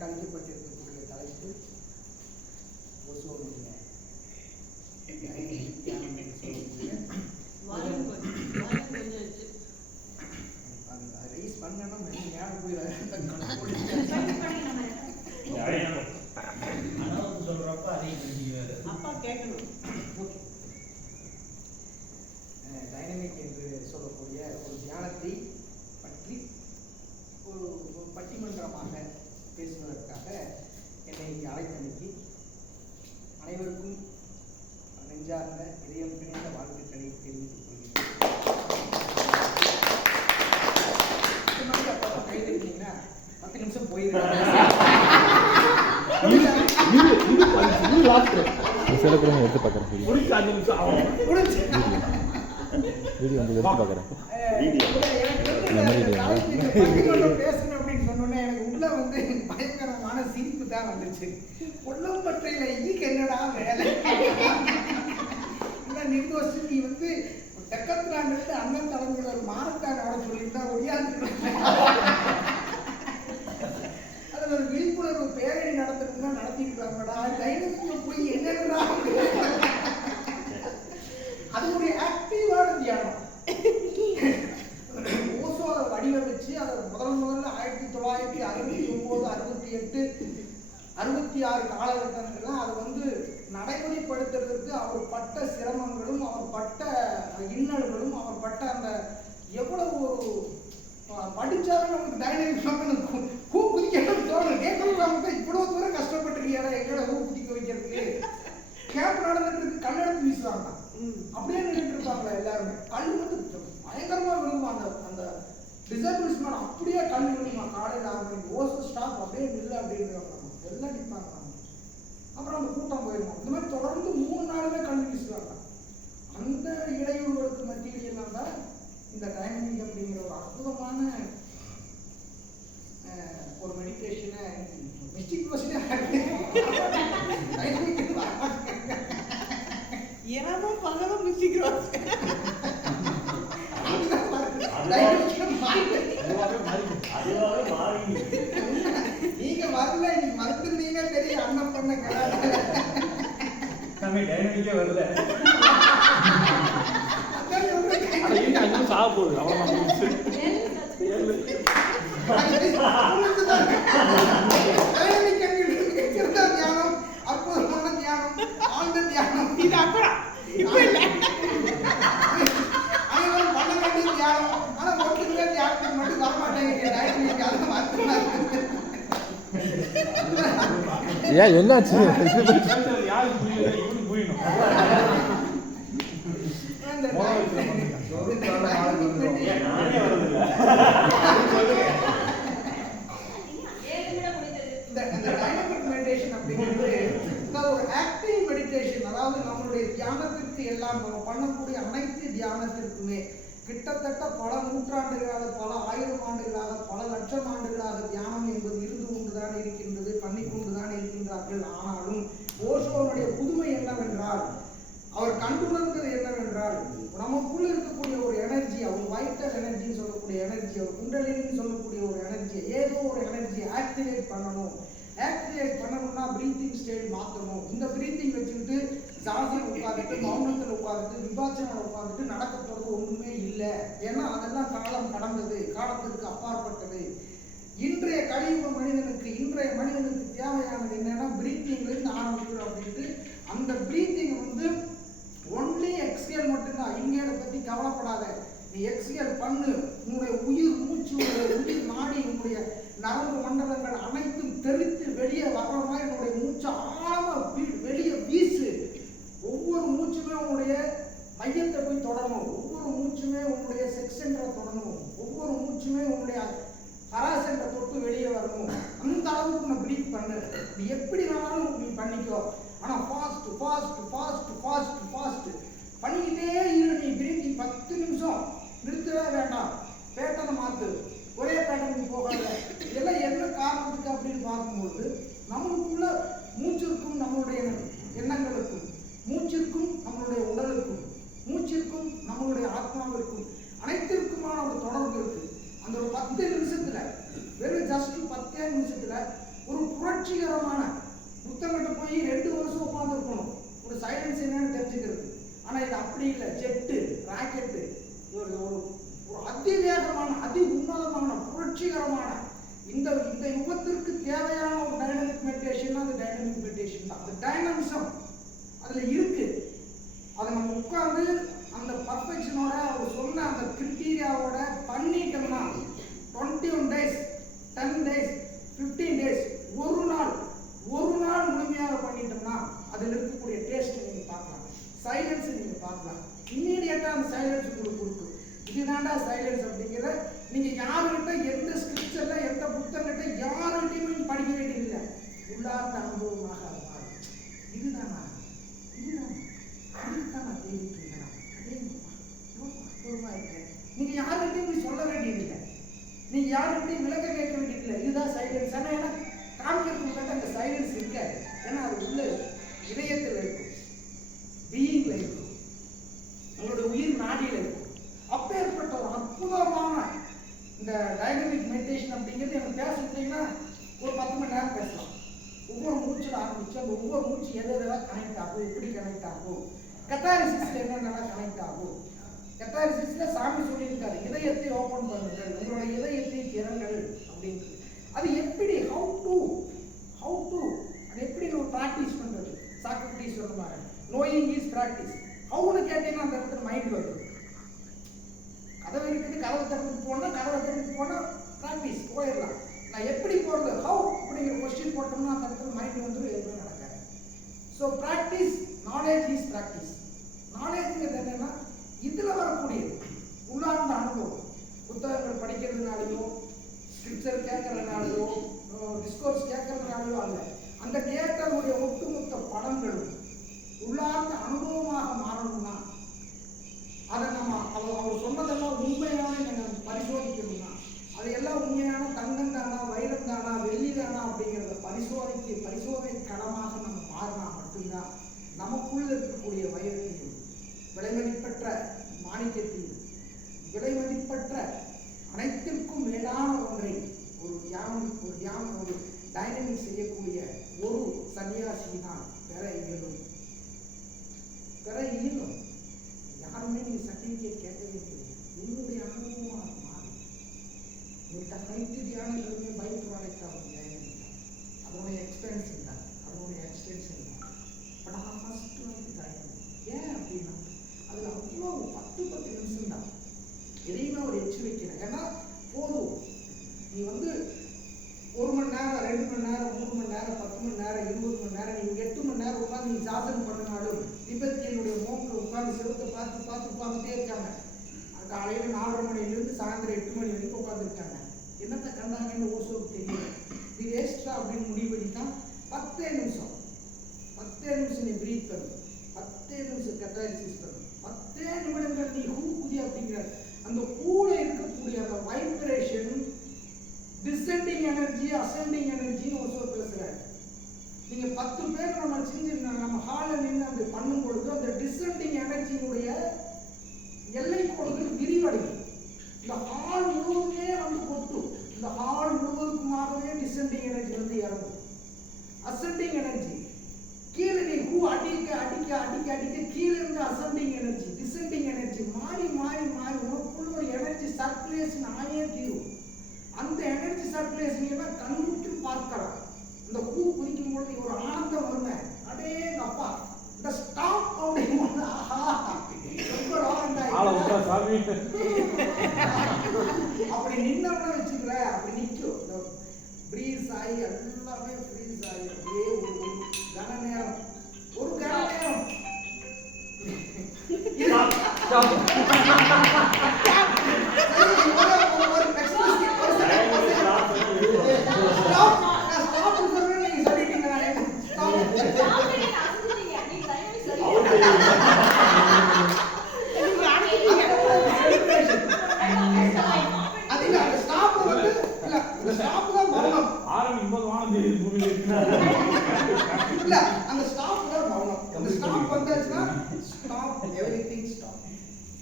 எனக்கு அளிக்கப்பட்டிருக்கக்கூடிய தலைப்பு ஓசோனுடைய ரைஸ் பண்ணணும் ஞாபகம் சொல்றப்ப அதையும் அப்பா கேட்கணும். டைனமிக் என்று சொல்லக்கூடிய ஒரு தியானத்தை பற்றி ஒரு பட்டிமன்றமாக பேசுவதற்காக என்னை அழைத்தமைக்கு அனைவருக்கும் நெஞ்சார்ந்த இதயம் பிணைந்த வாழ்த்துக்களை தெரிவித்துக் கொள்கிறேன். அப்பா கைதட்டினீங்கன்னா 10 நிமிஷம் போயிருக்காங்க. எடுத்து பார்க்குறேன் வீடியோ வந்து எடுத்து பார்க்குறேன் பேசணும் அப்படின்னு சொன்னோன்னே எனக்கு உள்ள வந்து பயங்கரமான சிரிப்பு தான் வந்துச்சு. கொல்லம்பற்றையில இதுக்கு என்னடா வேலை நிர்தோஷம் நீ வந்து டெக்கத்லாண்டு அண்ணன் தலைமையில் ஒரு மாரத்தான் ஆட சொல்லியிருந்தா ஒடியாது அதில் ஒரு விழிப்புணர்வு பேரணி நடத்துறதுன்னா நடத்திருக்காங்கடா டைனமிக்ல போய் என்னடா அது ஒரு ஆக்டிவான தியானம். ஓசோ அதை வடிவமைச்சு அதை முதல்ல 1969, 68, 66 காலகட்டங்கள்ல அதை வந்து நடைமுறைப்படுத்துறதுக்கு அவர் பட்ட சிரமங்களும் அவர் பட்ட இன்னல்களும் அவர் பட்ட அந்த எவ்வளவு ஒரு படிச்சாலும் நமக்கு டைனமிக் குதிக்கணும்னு தோணும். கேட்கணும் நமக்கு இவ்வளவு தூரம் கஷ்டப்பட்டிருக்கியாடா எங்களை குதிக்க வைக்கிறதுக்கு. கேம்ப் நடந்துட்டு இருக்கு, கல் எடுத்து வீசுவாங்க, அப்படியே நின்றுட்டு இருப்பாங்களா எல்லாருமே. கல் வந்து பயங்கரமா விழுகுமா, அந்த டிசபிள்ஸ் மேடம் அப்படியே கல் விழுகுமா. காலையில் 6 மணிக்கு ஓசோ ஸ்டாப் அப்படியே நில்லு அப்படின்னு எல்லாம் நிற்பாங்க. அப்புறம் அந்த கூட்டம் போயிடுவோம். இந்த மாதிரி தொடர்ந்து 3 நாளுமே கல் வீசுவாங்க. அந்த இடையூறுகளுக்கு மத்தியில் என்னன்னா இந்த டைனமிக் அப்படிங்கிற ஒரு அற்புதமான ஒரு மெடிடேஷனை மிஸ்டிக் கொஸ்டினே ஏன்னா பகலும் மிஸ்டிக்கிறோம். நீங்க வரல, நீங்க மறுத்துருந்தீங்க தெரியும். அண்ணன் பண்ண டைனமிக்கே வரல சாப்பிடுது தியானம், அற்புதமான தியானம், ஆழ்ந்த தியானம். இது அப்புறம் இப்ப இல்லை அனைவரும் பண்ண வேண்டிய தியானம். ஆனா ஒட்டுமே தியானத்துக்கு மட்டும் வரமாட்டேங்க. ஏன் என்னாச்சு? அதாவது நம்மளுடைய தியானத்திற்கு எல்லாம் நம்ம பண்ணக்கூடிய அனைத்து தியானத்திற்குமே கிட்டத்தட்ட பல நூற்றாண்டுகளாக, பல 1000 ஆண்டுகளாக, பல லட்சம் ஆண்டுகளாக தியானம் என்பது இருந்து கொண்டுதான் இருக்கின்றது, பண்ணிக்கொண்டுதான் இருக்கின்றார்கள். ஆனாலும் ஓஷோனுடைய புதுமை என்னவென்றால், அவர் கண்டுணர்ந்தது என்னவென்றால், நமக்குள்ள இருக்கக்கூடிய ஒரு எனர்ஜி, அவர் வைட்டல் எனர்ஜின்னு சொல்லக்கூடிய எனர்ஜி, அவர் குண்டலினின்னு சொல்லக்கூடிய ஒரு எனர்ஜி, ஏதோ ஒரு எனர்ஜி ஆக்டிவேட் பண்ணணும். ஆக்டிவேட் பண்ணணும்னா பிரீத்திங் ஸ்டைல் மாற்றணும். இந்த பிரீத்திங் வச்சுக்கிட்டு ஜாசியில் உட்காந்துட்டு, மௌனத்தில் உட்காந்துட்டு, விபாச்சனையில் உட்காந்துட்டு நடக்க போகிறது ஒன்றுமே இல்லை. ஏன்னா அதெல்லாம் காலம் கடந்தது, காலத்திற்கு அப்பாற்பட்டது. இன்றைய கலியுக மனிதனுக்கு, இன்றைய மனிதனுக்கு தேவையானது என்னன்னா பிரீத்திங்லேருந்து ஆரம்பிக்கிறோம் அப்படின்ட்டு. அந்த பிரீத்திங் வந்து ஒன்லி எக்ஸ்கேல் மட்டும்தான். இங்கேட பற்றி கவலைப்படாத, நீ எக்ஸ்கேல் பண்ணு. உன்னுடைய உயிர் மூச்சு, உயிர் நாடி, உன்னுடைய நரம்பு மண்டலங்கள் அனைத்தும் தெரித்து வெளியே வர்ற மாதிரி உன்னுடைய மூச்சு ஆழமா வெளியே வீசு. ஒவ்வொரு மூச்சுமே உன்னுடைய மையத்தை போய் தொடரணும். ஒவ்வொரு மூச்சுமே உன்னுடைய செக்ஸ் சென்டரை தொடரணும். ஒவ்வொரு மூச்சுமே உன்னுடைய ஹராசென்டரை தொட்டு வெளியே வரணும். அந்த அளவுக்கு நான் பிரீத் பண்ணு. நீ எப்படி வேணாலும் நீ பண்ணிக்கோ. ஆனால் fast fast fast fast fast பண்ணிக்கிட்டே இரு. நீ பிரீத்திங் 10 நிமிஷம் நிறுத்தவே வேண்டாம். பேட்டனை மாற்று, ஒரே பேட்டனுக்கு போகாத. இதெல்லாம் என்ன காரணத்துக்கு அப்படின்னு பார்க்கும்போது, நம்மளுக்குள்ள மூச்சு புரட்சிகரமான புத்தகத்தை போய் 2 வருஷம் உட்காந்துருக்கணும் ஒரு சைலன்ஸ் என்னன்னு தெரிஞ்சுக்கிறது. ஆனா இது அப்படி இல்லை. ஜெட்டு, ராக்கெட்டு, ஒரு ஒரு அதிவேகமான அதி உன்னதமான புரட்சிகரமான இந்த யுகத்திற்கு தேவையான ஒரு டைனமிக் மெடிடேஷன். அது டைனமிக் மெடிடேஷன் தான். அந்த டைனமிசம் அதுல இருக்கு. அதை நம்ம உட்கார்ந்து அந்த பர்ஃபெக்ஷனோட அவர் சொன்ன அந்த கிரிட்டீரியாவோட பண்ணிட்டோம்னா 21 days 10 days 15 days ஒரு நாள் முழுமையாக பண்ணிட்டோம்னா அதில் இருக்கக்கூடிய டேஸ்ட் நீங்க பார்க்கலாம், சைலன்ஸ் நீங்க பார்க்கலாம். இம்மீடியட்டா அந்த சைலன்ஸ் உங்களுக்கு கொடுக்கும். இதுதான்டா சைலன்ஸ் அப்படிங்கிற நீங்க யாருக்கிட்ட எந்த ஸ்கிரிப்சர்ல எந்த புத்தகத்தை யாருக்கிட்டையுமே படிக்க வேண்டியதில்லை. உள்ளார்ந்த அனுபவமாக அது மாறும். இதுதான் நான் தேடிட்டு இருக்கேன். நீங்க யாருக்கிட்டையும் சொல்ல வேண்டியதில்லை, நீங்க யாருக்கிட்டையும் விளக்க கேட்க வேண்டியதில்லை. இதுதான் சைலன்ஸ். ஆனா ஏன்னா காமிக்கிறதுக்கு அந்த சைலன்ஸ் இருக்காது. ஏன்னா அது உள்ள இதயத்தில் இருக்கும், பீயிங்ல இருக்கும், உங்களுடைய உயிர் நாடியில் இருக்கும். அப்பேற்பட்ட ஒரு அற்புதமான இந்த டைனமிக் மெடிடேஷன் அப்படிங்கிறது எனக்கு பேசுறீங்கன்னா ஒரு 10 மணி நேரம் பேசலாம். ஒவ்வொரு மூச்சில் ஆரம்பிச்சு அந்த ஒவ்வொரு மூச்சு எதெல்லாம் கனெக்ட் ஆகும், எப்படி கனெக்ட் ஆகும், கத்தாரிசிஸ்ல என்னென்னலாம் கனெக்ட் ஆகும். கத்தாரிசிஸ்ல சாமி சொல்லியிருக்காரு, இதயத்தை ஓப்பன் பண்ணுங்கள், உங்களோட இதயத்தை திறங்கள் அப்படின்னு. அது எப்படி ஹவு டு அது எப்படி நம்ம ப்ராக்டிஸ் பண்றது? சாக்ரட்டிஸ் சொன்ன மாதிரி நோயிங் இஸ் ப்ராக்டிஸ். ஹவுன்னு கேட்டீங்கன்னா அந்த இடத்துல மைண்ட் வருது. கதவு இருக்குது, கதவை திறந்துட்டு போனா ப்ராக்டிஸ் போயிடலாம். நான் எப்படி போறது, ஹவு அப்படிங்கிற கொஸ்டின் போட்டோம்னா அந்த இடத்துல மைண்ட் வந்து எதுவும் நடக்காது. So practice, knowledge is practice. நாலேஜ்ங்கிறது என்னன்னா இதுல வரக்கூடியது உள்ளார்ந்த அனுபவம். புத்தகங்கள் படிக்கிறதுனாலையோ ஸ்கிரிப்சர் கேட்கறதுனாலையோ டிஸ்கோர்ஸ் கேட்கறதுனாலையோ அல்ல. அந்த கேட்டனுடைய ஒட்டுமொத்த படங்களும் உள்ளார்ந்த அனுபவமாக மாறணும்னா அதை நம்ம அவர் சொன்னதெல்லாம் உண்மையான நம்ம பரிசோதிக்கணும்னா அதையெல்லாம் உண்மையான தங்கம் தானா, வைரம் தானா, வெள்ளி தானா அப்படிங்கிறத பரிசோதனை களமாக நம்ம மாறினா மட்டும்தான் நமக்குள்ள இருக்கக்கூடிய வைரத்தையும் விலைமதிப்பற்ற மாணிக்கத்தையும் விலைமதிப்பற்ற அனைத்திற்கும் மேலான ஒன்றை ஒரு டைனமிக் செய்யக்கூடிய ஒரு சன்னியாசியினால் பெற இயலும். யாருமே நீங்க சர்டிபிகேட் கேட்க வேண்டியது, உங்களுடைய அனுபவமாக மாறும். உங்களுக்கு அனைத்து தியானங்களுமே பை ப்ராடக்ட் ஆகும். அதனுடைய எக்ஸ்பென்ஷன் தான், அதனுடைய எக்ஸ்டென்ஷன் தான். பட் ஆனால் ஃபர்ஸ்ட் வந்து டைனமிக். ஏன் அப்படின்னா அதில் அவ்வளோ 10 நிமிஷம் தான். எதையுமே ஒரு எச்சு வைக்கிறேன். ஏன்னா போதும் நீ வந்து 1 மணி நேரம், 2 மணி நேரம், 3 மணி நேரம், 10 மணி நேரம், 20 மணி நேரம், நீங்க 8 மணி நேரம் உட்காந்து நீ சாதனை பண்ணினாலும் திபெத்தியனுடைய மோங்க உட்காந்து செவத்தை பார்த்து உட்காந்துட்டே இருக்காங்க. காலையில 4:30 மணிலிருந்து சாயந்தரம் 8 மணி வரைக்கும் உட்காந்துருக்காங்க. என்னத்தை கண்டாங்கன்னு ஓசோக்கு தெரியல. இது வேஸ்டா அப்படின்னு முடிவு பண்ணித்தான் 10 நிமிஷம் நீ பிரீத் பண்ணு, 10 நிமிஷம் கத்தாரிசிஸ் பண்ணு, 10 நிமிடங்கள் நீ ஹூ குதி அப்படிங்கிற அந்த ஹூல இருக்கக்கூடிய அந்த வைப்ரேஷன், டிசெண்டிங் எனர்ஜி, அசெண்டிங் எனர்ஜின்னு ஒரு சொல் பேசுறாரு. நீங்க 10 பேர் நம்ம செஞ்சிருந்தாங்க, நம்ம ஹால்ல நின்று அந்த பண்ணும் பொழுது அந்த டிசெண்டிங் எனர்ஜியினுடைய எல்லை கோடுகள் விரிவடையும். இந்த ஹால் முழுவதுமே வந்து கொட்டும். இந்த ஹால் முழுவதுக்குமாகவே டிசெண்டிங் எனர்ஜி வந்து இறங்கும். அசெண்டிங் எனர்ஜி கீழே நீ ஹூ அடிக்க கீழே இருந்து அசெண்டிங் எனர்ஜி, டிசெண்டிங் எனர்ஜி மாறி உனக்குள்ள ஒரு எனர்ஜி சர்க்குலேஷன் ஆயே தீரும். அந்த எனர்ஜி சர்க்குலேஷன் எல்லாம் கண்ணுக்கு பார்க்கலாம். இந்த பூ குதிக்கும் பொழுது ஒரு ஆனந்தம் வருங்க. அடே அப்பா இந்த ஸ்டாப் அப்படின்னு அப்படி நின்னவன வச்சுக்கிற, அப்படி நிற்கும். பிரீஸ் ஆகி எல்லாமே ஃப்ரீஸ் ஆகி அப்படியே ஒரு கன நேரம் அந்த ஸ்டாப் தான் மௌனம். அந்த ஸ்டாப் வந்தாச்சுன்னா stop, everything stop.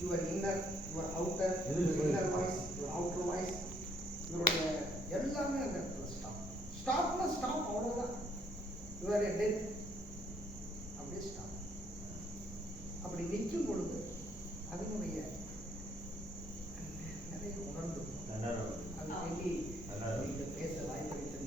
Your inner, your outer, inner voice, your outer voice, இவருடைய எல்லாமே அந்த ஸ்டாப். ஸ்டாப்னா ஸ்டாப், அவ்வளவுதான். யுவர் எ டெத் அப்படியே ஸ்டாப். அப்படி நிற்கும் பொழுது அதனுடைய நிறைய உணர்ந்து அது சொல்லி நீங்க பேச வாய்ப்பளித்தது